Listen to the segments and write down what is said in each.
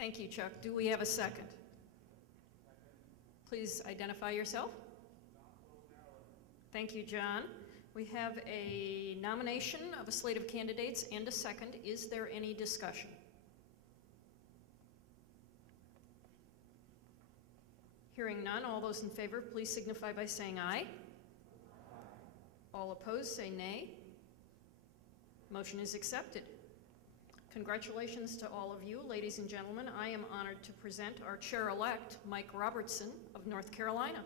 Thank you, Chuck. Do we have a second? Please identify yourself. Thank you, John. We have a nomination of a slate of candidates and a second. Is there any discussion? Hearing none, all those in favor, please signify by saying aye. All opposed, say nay. Motion is accepted. Congratulations to all of you. Ladies and gentlemen, I am honored to present our chair-elect, Mike Robertson of North Carolina.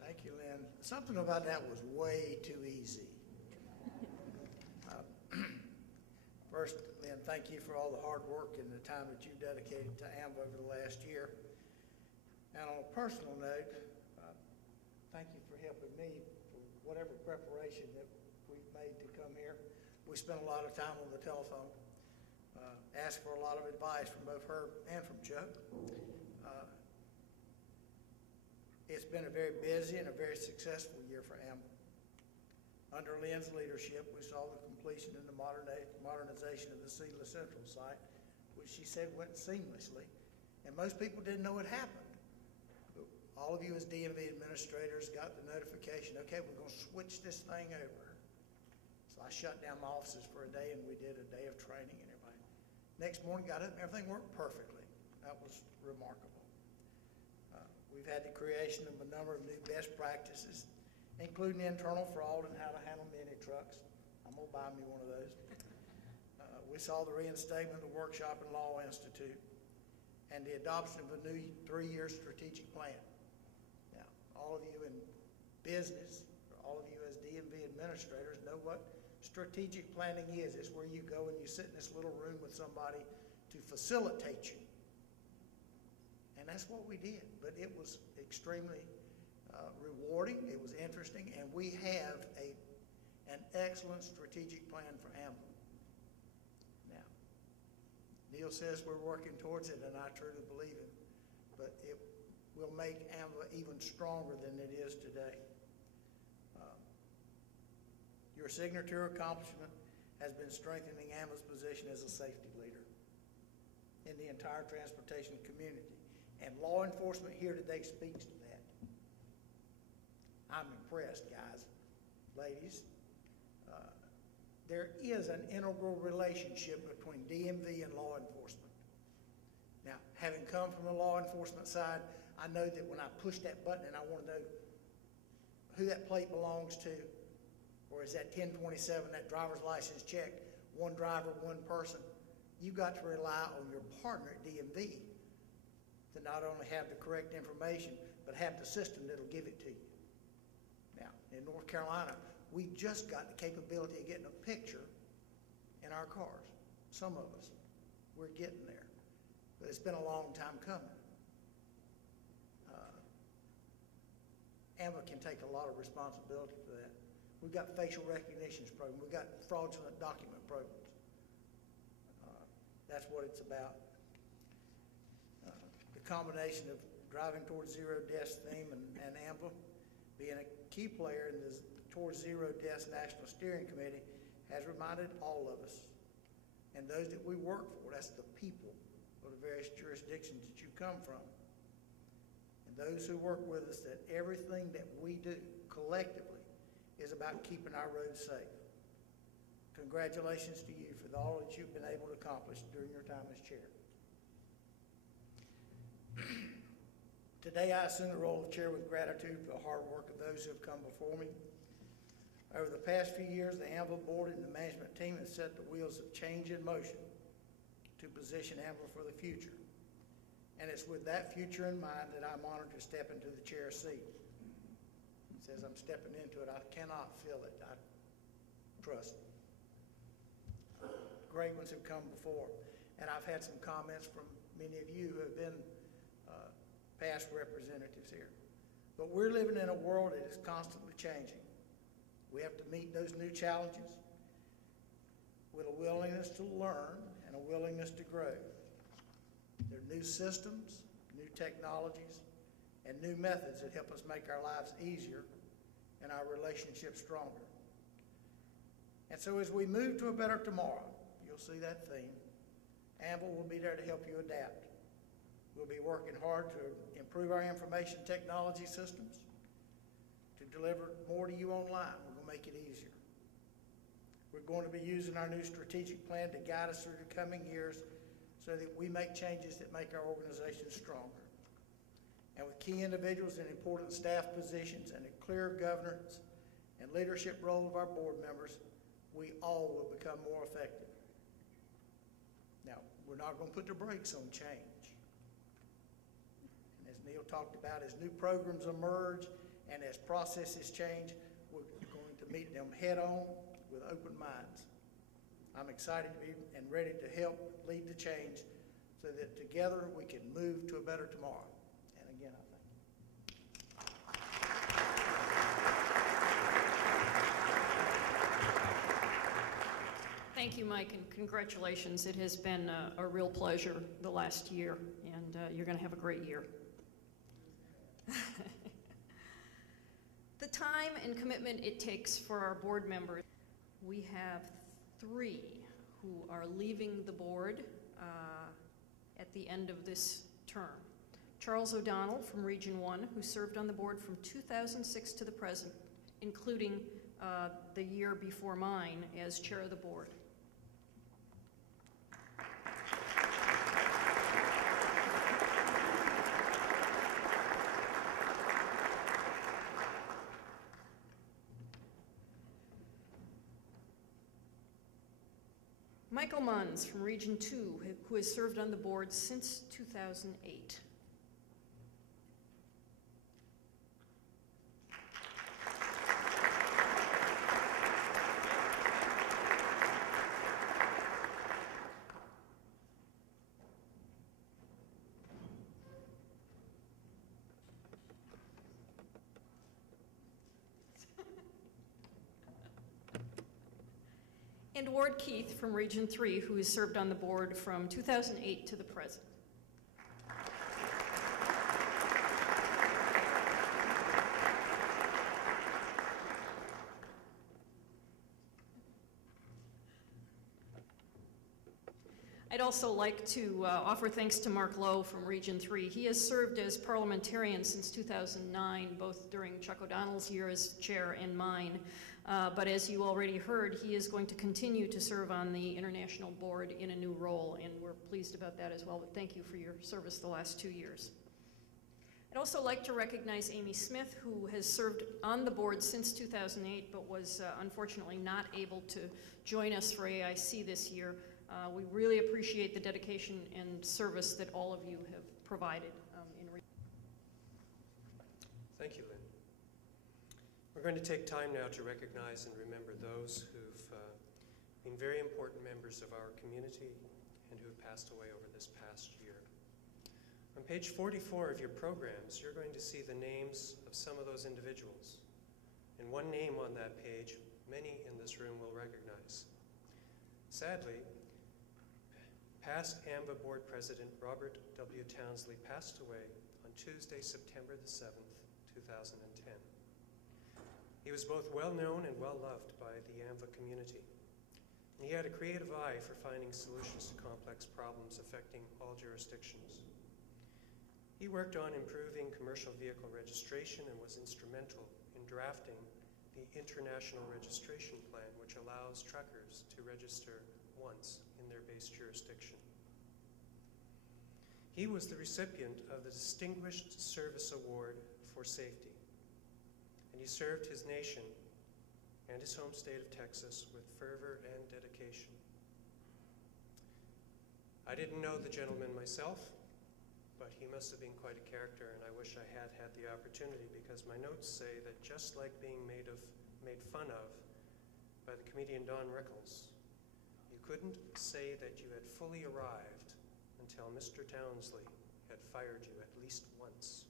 Thank you, Lynn. Something about that was way too easy. First, Lynn, thank you for all the hard work and the time that you've dedicated to AMVA over the last year. And on a personal note, thank you for helping me for whatever preparation that we've made to come here. We spent a lot of time on the telephone, asked for a lot of advice from both her and from Chuck. It's been a very busy and a very successful year for AMVA. Under Lynn's leadership, we saw the completion and the modernization of the Seedless Central site, which she said went seamlessly, and most people didn't know it happened. But all of you as DMV administrators got the notification, okay, we're going to switch this thing over. So I shut down my offices for a day, and we did a day of training and everybody. Next morning, got up, and everything worked perfectly. That was remarkable. We've had the creation of a number of new best practices, including internal fraud and how to handle mini trucks. I'm going to buy me one of those. We saw the reinstatement of the Workshop and Law Institute and the adoption of a new 3-year strategic plan. Now, all of you in business, or all of you as DMV administrators know what strategic planning is. It's where you go and you sit in this little room with somebody to facilitate you. And that's what we did, but it was extremely rewarding, it was interesting, and we have an excellent strategic plan for AMVA. Now, Neil says we're working towards it, and I truly believe it, but it will make AMVA even stronger than it is today. Your signature accomplishment has been strengthening AMVA's position as a safety leader in the entire transportation community, and law enforcement here today speaks to that. I'm impressed, guys, ladies. There is an integral relationship between DMV and law enforcement. Now, having come from the law enforcement side, I know that when I push that button and I want to know who that plate belongs to, or is that 1027, that driver's license check, one driver, one person, you've got to rely on your partner at DMV to not only have the correct information, but have the system that'll give it to you. Now, in North Carolina, we just got the capability of getting a picture in our cars. Some of us, we're getting there. But it's been a long time coming. AMVA can take a lot of responsibility for that. We've got facial recognition programs. We've got fraudulent document programs. That's what it's about. The combination of Driving Towards Zero Deaths theme and AMVA being a key player in the Towards Zero Deaths National Steering Committee has reminded all of us, and those that we work for, that's the people of the various jurisdictions that you come from, and those who work with us, that everything that we do collectively is about keeping our roads safe. Congratulations to you for all that you've been able to accomplish during your time as chair. Today I assume the role of chair with gratitude for the hard work of those who have come before me. Over the past few years, the AMVA board and the management team have set the wheels of change in motion to position AMVA for the future. And it's with that future in mind that I'm honored to step into the chair seat. It says I'm stepping into it. I cannot feel it. I trust it. Great ones have come before. And I've had some comments from many of you who have been past representatives here. But we're living in a world that is constantly changing. We have to meet those new challenges with a willingness to learn and a willingness to grow. There are new systems, new technologies, and new methods that help us make our lives easier and our relationships stronger. And so as we move to a better tomorrow, you'll see that theme. Anvil will be there to help you adapt. We'll be working hard to improve our information technology systems, to deliver more to you online. We're going to make it easier. We're going to be using our new strategic plan to guide us through the coming years so that we make changes that make our organization stronger. And with key individuals in important staff positions and a clear governance and leadership role of our board members, we all will become more effective. Now, we're not going to put the brakes on change. And as Neil talked about, as new programs emerge and as processes change, we're going to meet them head on with open minds. I'm excited to be and ready to help lead the change so that together we can move to a better tomorrow. And again, I thank you. Thank you, Mike, and congratulations. It has been a real pleasure the last year, and you're going to have a great year. The time and commitment it takes for our board members. We have 3 who are leaving the board at the end of this term. Charles O'Donnell from Region 1, who served on the board from 2006 to the present, including the year before mine as chair of the board. Michael Munns from Region 2, who has served on the board since 2008. And Ward Keith from Region 3, who has served on the board from 2008 to the present. I'd also like to offer thanks to Mark Lowe from Region 3. He has served as parliamentarian since 2009, both during Chuck O'Donnell's year as chair and mine. But as you already heard, he is going to continue to serve on the International Board in a new role, and we're pleased about that as well. But thank you for your service the last 2 years. I'd also like to recognize Amy Smith, who has served on the board since 2008, but was unfortunately not able to join us for AIC this year. We really appreciate the dedication and service that all of you have provided. Thank you, Lynn. We're going to take time now to recognize and remember those who've been very important members of our community and who have passed away over this past year. On page 44 of your programs, you're going to see the names of some of those individuals. And one name on that page, many in this room will recognize. Sadly, past AMVA Board President Robert W. Townsley passed away on Tuesday, September the 7th, 2010. He was both well-known and well-loved by the AMVA community. And he had a creative eye for finding solutions to complex problems affecting all jurisdictions. He worked on improving commercial vehicle registration and was instrumental in drafting the International Registration Plan, which allows truckers to register once in their base jurisdiction. He was the recipient of the Distinguished Service Award for Safety, and he served his nation and his home state of Texas with fervor and dedication. I didn't know the gentleman myself, but he must have been quite a character, and I wish I had had the opportunity, because my notes say that just like being made fun of by the comedian Don Rickles, you couldn't say that you had fully arrived until Mr. Townsley had fired you at least once.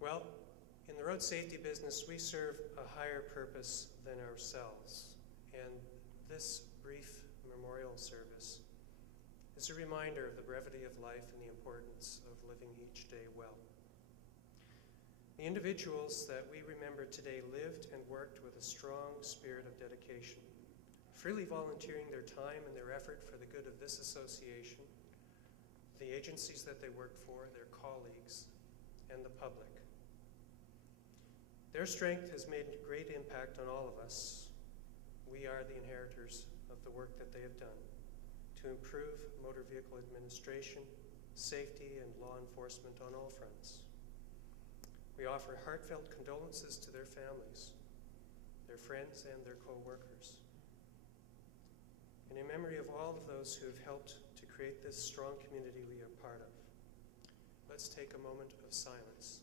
Well, in the road safety business, we serve a higher purpose than ourselves, and this brief memorial service as a reminder of the brevity of life and the importance of living each day well. The individuals that we remember today lived and worked with a strong spirit of dedication, freely volunteering their time and their effort for the good of this association, the agencies that they worked for, their colleagues, and the public. Their strength has made a great impact on all of us. We are the inheritors of the work that they have done to improve motor vehicle administration, safety, and law enforcement on all fronts. We offer heartfelt condolences to their families, their friends, and their co-workers. And in memory of all of those who have helped to create this strong community we are part of, let's take a moment of silence